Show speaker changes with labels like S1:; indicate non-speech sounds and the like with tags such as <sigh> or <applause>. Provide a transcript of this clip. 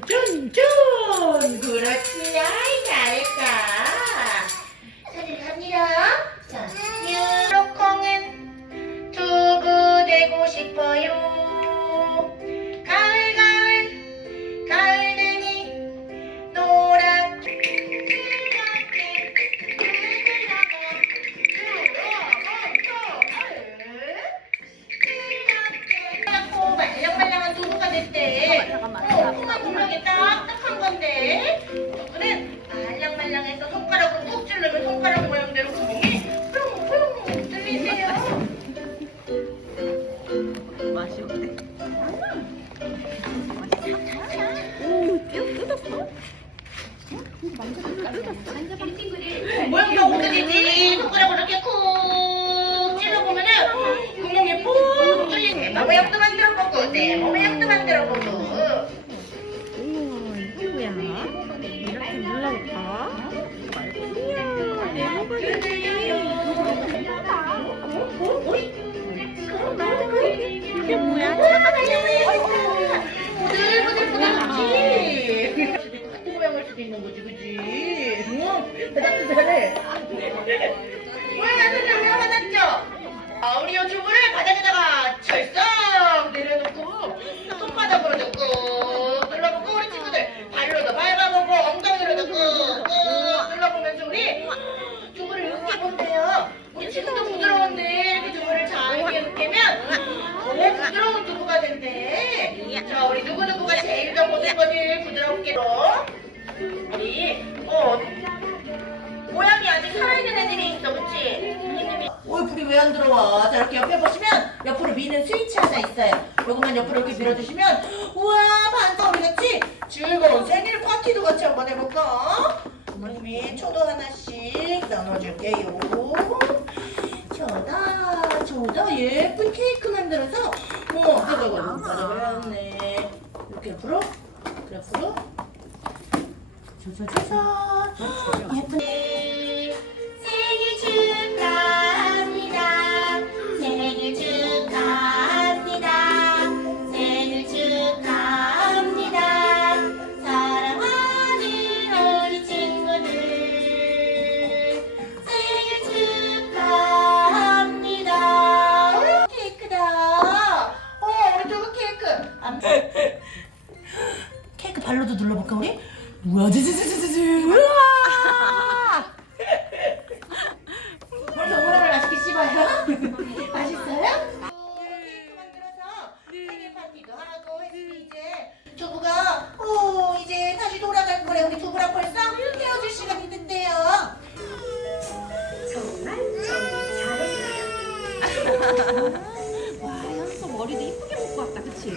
S1: 쫀쫀 그렇지. 아이 잘했다 모양도 없어지지. 손가락으로 이렇게 쿡 찔러보면은 구멍이 푹. 모양도 만들어보고, 네, 모양도 만들어보고.
S2: 우와, 이게 뭐야? 이렇게 눌러볼까? 이야, 내 이게 뭐야?
S1: 같은 모양일 수도 있는 거지, 그치? 응, 대답도 잘해. 왜 선생님 화났죠? 아, 우리 유튜브를 바닥에다가 철썩 내려놓고 손바닥으로 넣고 눌러보고 우리 친구들 발로도 밟아보고 엉덩이로도 꾹꾹 눌러보면서 우리 두부를 으깨 본대요. 우리 지금도 부드러운데 이렇게 두부를 잘게 으깨면 더 부드러운 두부가 된대. 자, 우리 누구누구가 제일 더 보들보들 부드럽게 로 우리 어 왜 안 들어와? 자, 이렇게 옆에 보시면 옆으로 미는 스위치 하나 있어요. 요것만 옆으로 이렇게 밀어주시면 우와, 반짝 우리 같이 즐거운 생일 파티도 같이 한번 해볼까? 선생님이 초도 하나씩 나눠줄게요. 저다, 저다 예쁜 케이크 만들어서 어, 이거 이거 가져가야겠네. 이렇게 옆으로, 이렇게 옆으로. 예쁜 생 또 둘러볼까 우리? 우와 지지지지지 우와 우리 오라를 맛있게 씹어요? <laughs> 맛있어요? 두부가 오 어, 이제 다시 돌아갈 거래 우리 두부랑 벌써 헤어질 시간이 됐대요 정말 정말 잘했어요 아, 와 현수 머리도 이쁘게 묶고 왔다 그치?